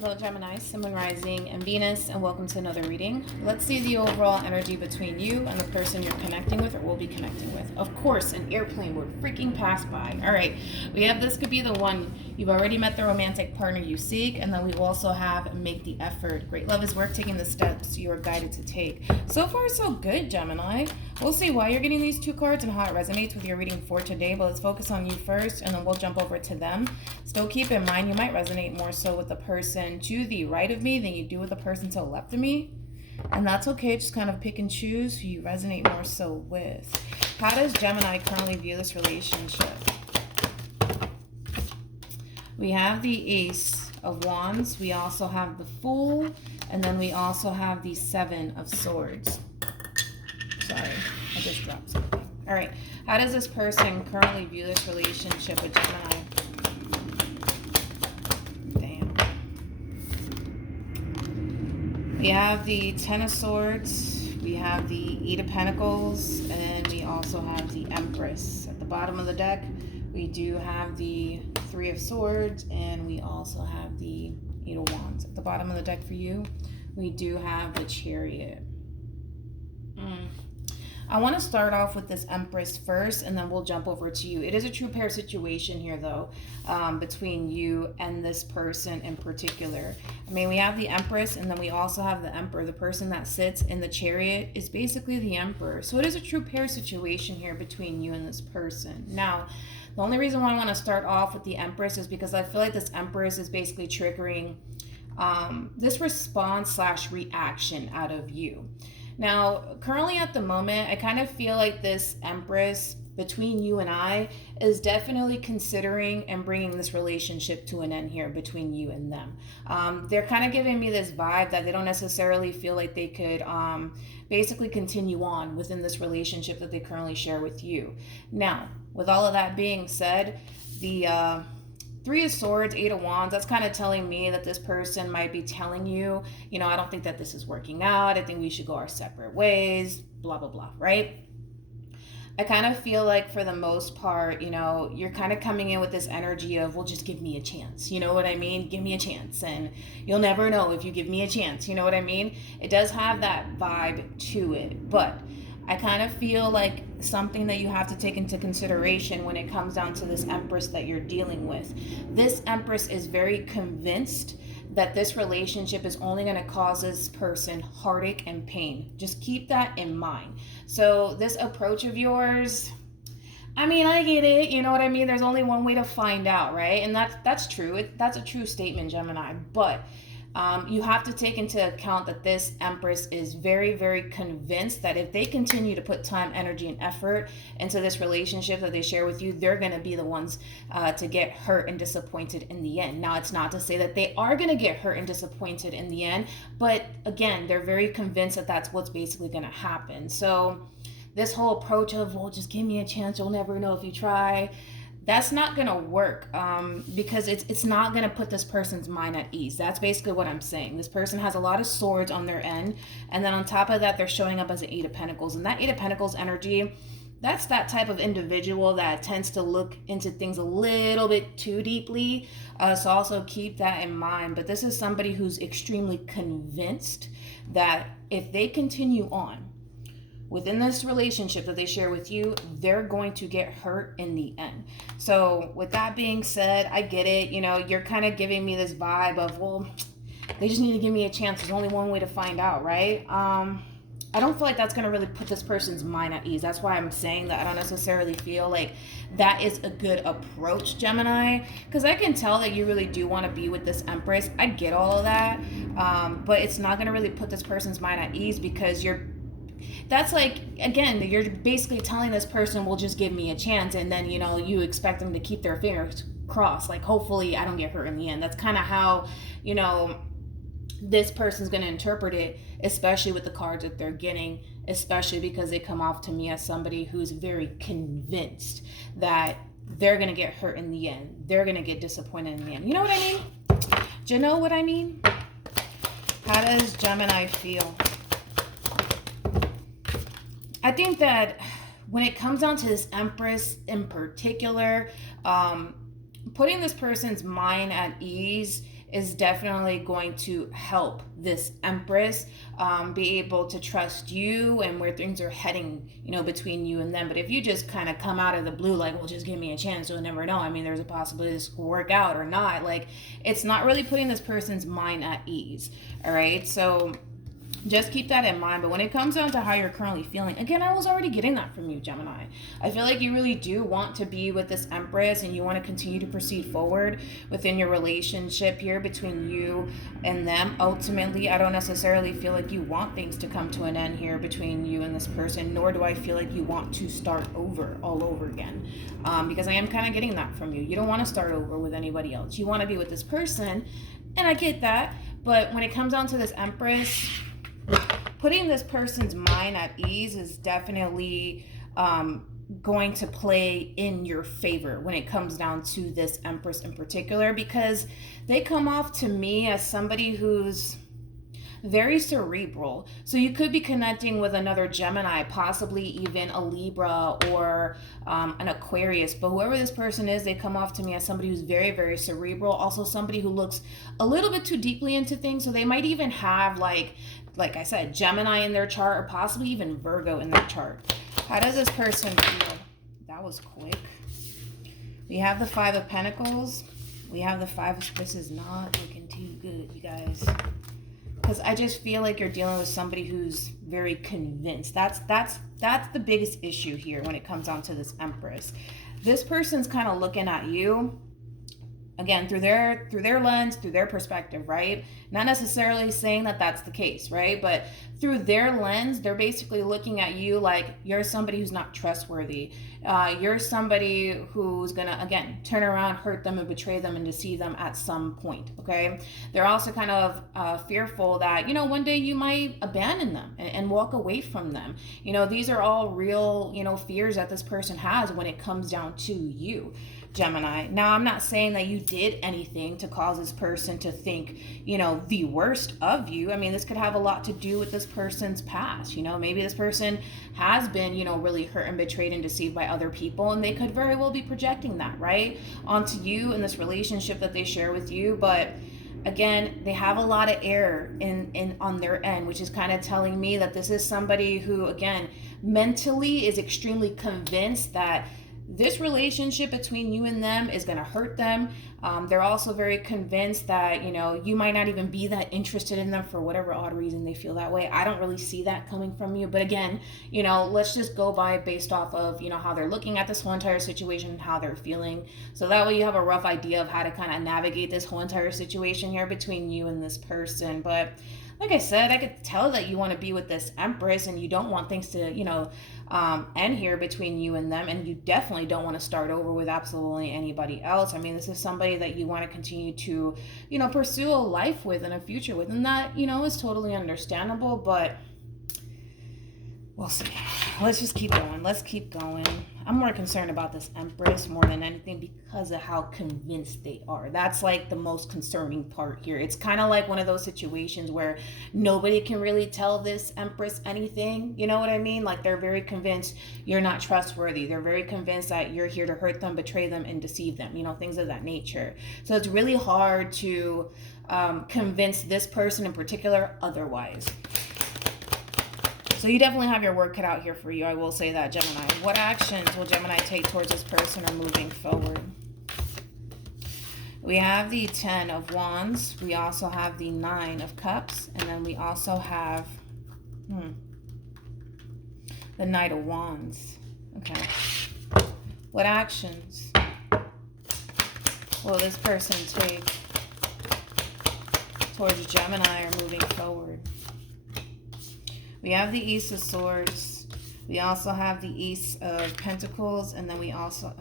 Hello Gemini, Sun, Moon, Rising, and Venus, and welcome to another reading. Let's see the overall energy between you and the person you're connecting with or will be connecting with. Of course, an airplane would freaking pass by. All right, we have this could be the one. You've already met the romantic partner you seek, and then we also have make the effort. Great love is worth taking the steps you are guided to take. So far, so good, Gemini. We'll see why you're getting these two cards and how it resonates with your reading for today, but let's focus on you first, and then we'll jump over to them. Still keep in mind, you might resonate more so with the person to the right of me than you do with the person to the left of me. And that's okay, just kind of pick and choose who you resonate more so with. How does Gemini currently view this relationship? We have the Ace of Wands, we also have the Fool, and then we also have the Seven of Swords. Sorry, I just dropped something. All right, how does this person currently view this relationship with Gemini? We have the Ten of Swords, we have the Eight of Pentacles, and we also have the Empress. At the bottom of the deck, we do have the Three of Swords, and we also have the Eight of Wands. At the bottom of the deck for you, we do have the Chariot. I want to start off with this Empress first, and then we'll jump over to you. It is a true pair situation here, though, between you and this person in particular. I mean, we have the Empress, and then we also have the Emperor. The person that sits in the Chariot is basically the Emperor. So it is a true pair situation here between you and this person. Now, the only reason why I want to start off with the Empress is because I feel like this Empress is basically triggering this response/reaction out of you. Now, currently at the moment, I kind of feel like this Empress between you and I is definitely considering and bringing this relationship to an end here between you and them. They're kind of giving me this vibe that they don't necessarily feel like they could basically continue on within this relationship that they currently share with you. Now, with all of that being said, the Three of Swords, Eight of Wands, that's kind of telling me that this person might be telling you, I don't think that this is working out. I think we should go our separate ways, blah, blah, blah, right? I kind of feel like for the most part, you're kind of coming in with this energy of, well, just give me a chance. You know what I mean? Give me a chance. And you'll never know if you give me a chance. You know what I mean? It does have that vibe to it. But I kind of feel like something that you have to take into consideration when it comes down to this Empress that you're dealing with. This Empress is very convinced that this relationship is only going to cause this person heartache and pain. Just keep that in mind. So this approach of yours, I mean, I get it. You know what I mean? There's only one way to find out, right? And that's true. That's a true statement, Gemini. But you have to take into account that this Empress is very, very convinced that if they continue to put time, energy, and effort into this relationship that they share with you, they're going to be the ones to get hurt and disappointed in the end. Now, it's not to say that they are going to get hurt and disappointed in the end, but again, they're very convinced that that's what's basically going to happen. So this whole approach of, well, just give me a chance, you'll never know if you try, that's not going to work because it's not going to put this person's mind at ease. That's basically what I'm saying. This person has a lot of swords on their end, and then on top of that, they're showing up as an Eight of Pentacles. And that Eight of Pentacles energy, that's that type of individual that tends to look into things a little bit too deeply. So also keep that in mind. But this is somebody who's extremely convinced that if they continue on within this relationship that they share with you, they're going to get hurt in the end. So with that being said, I get it. You're kind of giving me this vibe of, well, they just need to give me a chance. There's only one way to find out, right? I don't feel like that's going to really put this person's mind at ease. That's why I'm saying that I don't necessarily feel like that is a good approach, Gemini, because I can tell that you really do want to be with this Empress. I get all of that, but it's not going to really put this person's mind at ease because that's like, again, you're basically telling this person, well, just give me a chance, and then you expect them to keep their fingers crossed, like hopefully I don't get hurt in the end. That's kind of how this person's going to interpret it, especially with the cards that they're getting, especially because they come off to me as somebody who's very convinced that they're going to get hurt in the end. They're going to get disappointed in the end. You know what I mean? Do you know what I mean? How does Gemini feel? I think that when it comes down to this Empress in particular, putting this person's mind at ease is definitely going to help this Empress be able to trust you and where things are heading, between you and them. But if you just kind of come out of the blue like, well, just give me a chance, you'll never know. I mean, there's a possibility this will work out or not. Like, it's not really putting this person's mind at ease. All right. So just keep that in mind. But when it comes down to how you're currently feeling, again, I was already getting that from you, Gemini. I feel like you really do want to be with this Empress and you want to continue to proceed forward within your relationship here between you and them. Ultimately, I don't necessarily feel like you want things to come to an end here between you and this person, nor do I feel like you want to start over all over again. Because I am kind of getting that from you. You don't want to start over with anybody else. You want to be with this person, and I get that. But when it comes down to this Empress, putting this person's mind at ease is definitely going to play in your favor when it comes down to this Empress in particular, because they come off to me as somebody who's very cerebral. So you could be connecting with another Gemini, possibly even a Libra or an Aquarius. But whoever this person is, they come off to me as somebody who's very, very cerebral. Also somebody who looks a little bit too deeply into things. So they might even have, like I said, Gemini in their chart, or possibly even Virgo in their chart. How does this person feel? That was quick. We have the Five of Pentacles. We have the Five of... This is not looking too good, you guys. Because I just feel like you're dealing with somebody who's very convinced. That's the biggest issue here when it comes down to this Empress. This person's kind of looking at you, again, through their lens, through their perspective, right? Not necessarily saying that that's the case, right? But through their lens, they're basically looking at you like you're somebody who's not trustworthy. You're somebody who's gonna, again, turn around, hurt them, and betray them and deceive them at some point, okay? They're also kind of fearful that, one day you might abandon them and walk away from them. These are all real, fears that this person has when it comes down to you, Gemini. Now, I'm not saying that you did anything to cause this person to think, the worst of you. I mean, this could have a lot to do with this person's past. Maybe this person has been, really hurt and betrayed and deceived by other people, and they could very well be projecting that, right, onto you in this relationship that they share with you. But again, they have a lot of error in on their end, which is kind of telling me that this is somebody who, again, mentally is extremely convinced that this relationship between you and them is going to hurt them. They're also very convinced that, you might not even be that interested in them for whatever odd reason they feel that way. I don't really see that coming from you. But again, let's just go by based off of, how they're looking at this whole entire situation and how they're feeling. So that way you have a rough idea of how to kind of navigate this whole entire situation here between you and this person. But like I said, I could tell that you want to be with this Empress and you don't want things to, end here between you and them. And you definitely don't want to start over with absolutely anybody else. I mean, this is somebody that you want to continue to, pursue a life with and a future with. And that, is totally understandable. But we'll see. Let's just keep going. Let's keep going. I'm more concerned about this Empress more than anything because of how convinced they are. That's like the most concerning part here. It's kind of like one of those situations where nobody can really tell this Empress anything. You know what I mean? Like, they're very convinced you're not trustworthy. They're very convinced that you're here to hurt them, betray them, and deceive them. Things of that nature. So it's really hard to convince this person in particular otherwise. So you definitely have your work cut out here for you. I will say that, Gemini. What actions will Gemini take towards this person or moving forward? We have the 10 of Wands. We also have the 9 of Cups. And then we also have the Knight of Wands. Okay. What actions will this person take towards Gemini or moving forward? We have the Ace of Swords. We also have the Ace of Pentacles. And then we also...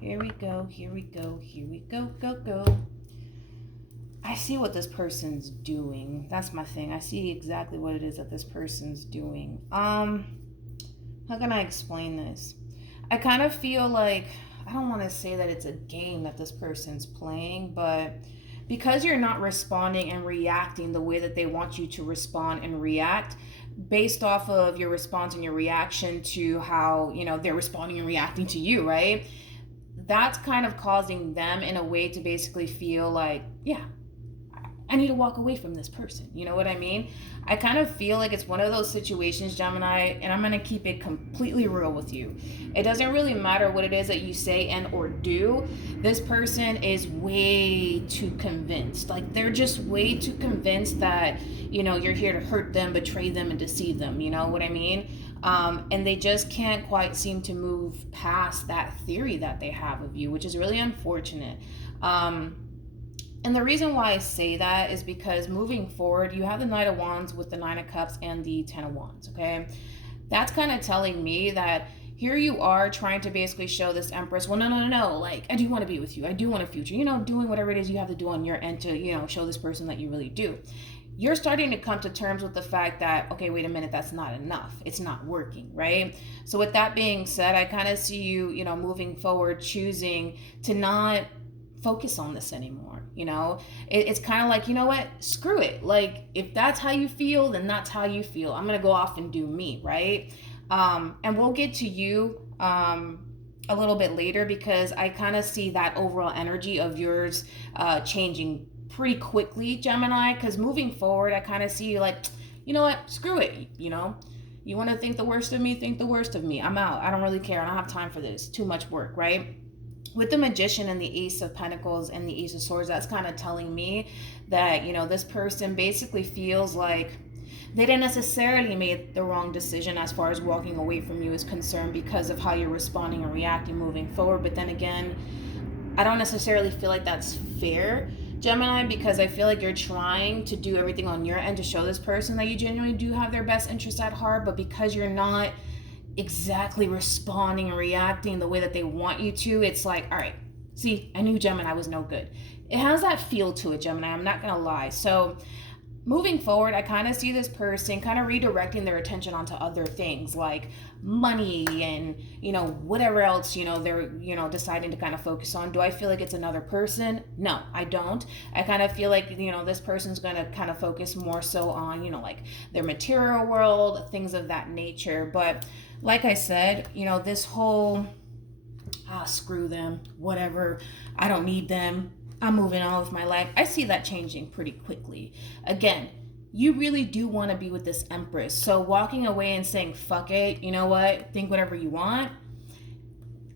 Here we go. Go. I see what this person's doing. That's my thing. I see exactly what it is that this person's doing. How can I explain this? I kind of feel like... I don't want to say that it's a game that this person's playing, but... because you're not responding and reacting the way that they want you to respond and react, based off of your response and your reaction to how, they're responding and reacting to you, right? that's kind of causing them in a way to basically feel like, yeah, I need to walk away from this person. You know what I mean? I kind of feel like it's one of those situations, Gemini, and I'm going to keep it completely real with you. It doesn't really matter what it is that you say and or do. This person is way too convinced. Like, they're just way too convinced that, you know, you're here to hurt them, betray them, and deceive them. You know what I mean? And they just can't quite seem to move past that theory that they have of you, which is really unfortunate. And the reason why I say that is because moving forward, you have the Knight of Wands with the Nine of Cups and the Ten of Wands, okay? That's kind of telling me that here you are trying to basically show this Empress, well, no, like, I do want to be with you. I do want a future, you know, doing whatever it is you have to do on your end to, you know, show this person that you really do. You're starting to come to terms with the fact that, okay, wait a minute, that's not enough. It's not working, right? So with that being said, I kind of see you, you know, moving forward, choosing to not focus on this anymore. You know, it's kind of like, you know what, screw it. Like, if that's how you feel, then that's how you feel. I'm gonna go off and do me, right? And we'll get to you a little bit later, because I kind of see that overall energy of yours changing pretty quickly, Gemini, because moving forward, I kind of see you like, you know what, screw it. You know, you want to think the worst of me, think the worst of me. I'm out. I don't really care. I don't have time for this. Too much work, right? With the Magician and the Ace of Pentacles and the Ace of Swords, that's kind of telling me that, you know, this person basically feels like they didn't necessarily make the wrong decision as far as walking away from you is concerned, because of how you're responding and reacting moving forward. But then again, I don't necessarily feel like that's fair, Gemini, because I feel like you're trying to do everything on your end to show this person that you genuinely do have their best interests at heart, but because you're not exactly responding and reacting the way that they want you to, it's like, all right, see, I knew Gemini was no good. It has that feel to it, Gemini, I'm not gonna lie. So moving forward, I kind of see this person kind of redirecting their attention onto other things like money and, you know, whatever else, you know, they're, you know, deciding to kind of focus on. Do I feel like it's another person? No, I don't. I kind of feel like, you know, this person's going to kind of focus more so on, you know, like their material world, things of that nature. But like I said, you know, this whole, screw them, whatever, I don't need them, I'm moving on with my life, I see that changing pretty quickly. Again, you really do want to be with this Empress. So walking away and saying, fuck it, you know what, think whatever you want,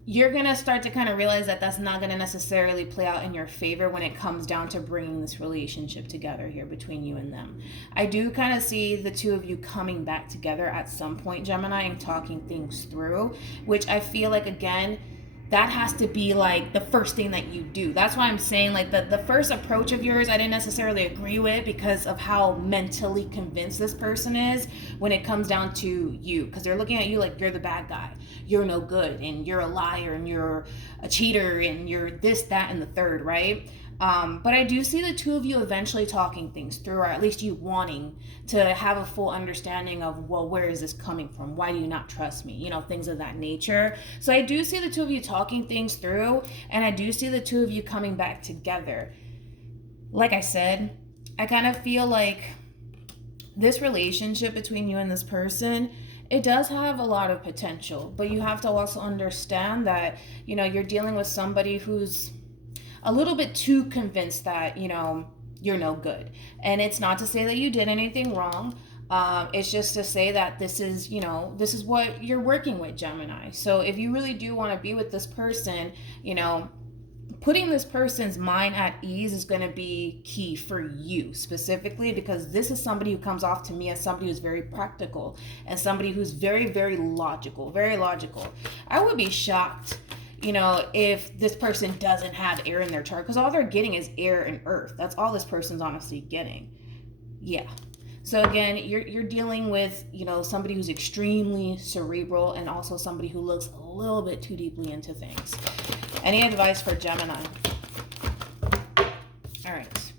you're going to start to kind of realize that that's not going to necessarily play out in your favor when it comes down to bringing this relationship together here between you and them. I do kind of see the two of you coming back together at some point, Gemini, and talking things through, which I feel like, again, that has to be like the first thing that you do. That's why I'm saying, like, the first approach of yours, I didn't necessarily agree with because of how mentally convinced this person is when it comes down to you. Because they're looking at you like you're the bad guy. You're no good, and you're a liar, and you're a cheater, and you're this, that, and the third, right? But I do see the two of you eventually talking things through, or at least you wanting to have a full understanding of, well, where is this coming from? Why do you not trust me? You know, things of that nature. So I do see the two of you talking things through, and I do see the two of you coming back together. Like I said, I kind of feel like this relationship between you and this person, it does have a lot of potential, but you have to also understand that, you know, you're dealing with somebody who's a little bit too convinced that, you know, you're no good. And it's not to say that you did anything wrong. It's just to say that this is, you know, this is what you're working with, Gemini. So if you really do want to be with this person, you know, putting this person's mind at ease is going to be key for you specifically, because this is somebody who comes off to me as somebody who's very practical and somebody who's very, very logical, very logical. I would be shocked, you know, if this person doesn't have air in their chart, because all they're getting is air and earth. That's all this person's honestly getting. Yeah. So again, you're dealing with, you know, somebody who's extremely cerebral and also somebody who looks a little bit too deeply into things. Any advice for Gemini? All right.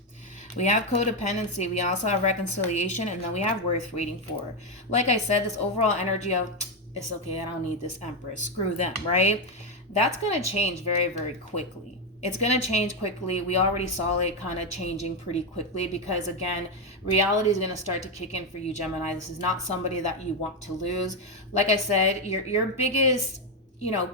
We have codependency. We also have reconciliation, and then we have worth waiting for. Like I said, this overall energy of, it's okay, I don't need this Empress, screw them, right? That's going to change very, very quickly. It's going to change quickly. We already saw it kind of changing pretty quickly because, again, reality is going to start to kick in for you, Gemini. This is not somebody that you want to lose. Like I said, your biggest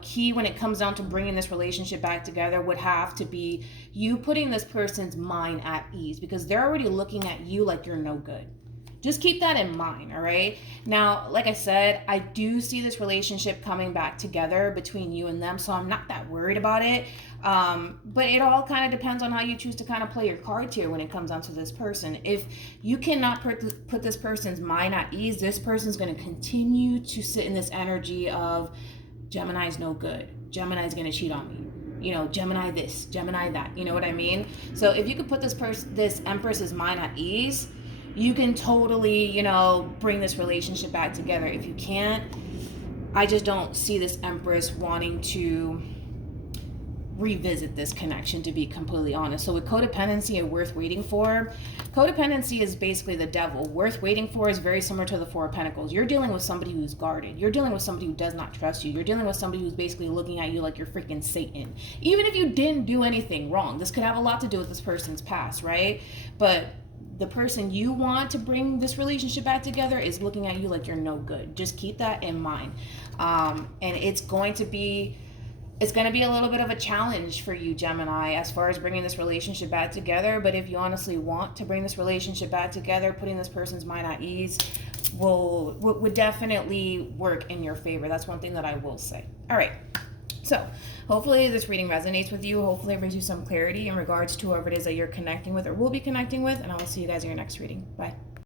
key when it comes down to bringing this relationship back together would have to be you putting this person's mind at ease, because they're already looking at you like you're no good. Just keep that in mind, all right? Now, like I said, I do see this relationship coming back together between you and them, so I'm not that worried about it. But it all kind of depends on how you choose to kind of play your cards here when it comes down to this person. If you cannot put this person's mind at ease, this person's going to continue to sit in this energy of Gemini's no good. Gemini's going to cheat on me. Gemini this, Gemini that. You know what I mean? So if you could put this Empress's mind at ease, you can totally, bring this relationship back together. If you can't, I just don't see this Empress wanting to revisit this connection, to be completely honest. So with codependency and worth waiting for, codependency is basically the devil. Worth waiting for is very similar to the Four of Pentacles. You're dealing with somebody who's guarded. You're dealing with somebody who does not trust you. You're dealing with somebody who's basically looking at you like you're freaking Satan. Even if you didn't do anything wrong, this could have a lot to do with this person's past, right? But the person you want to bring this relationship back together is looking at you like you're no good. Just keep that in mind. And it's going to be a little bit of a challenge for you, Gemini, as far as bringing this relationship back together. But if you honestly want to bring this relationship back together, putting this person's mind at ease would definitely work in your favor. That's one thing that I will say. All right. So hopefully this reading resonates with you. Hopefully it brings you some clarity in regards to whoever it is that you're connecting with or will be connecting with. And I will see you guys in your next reading. Bye.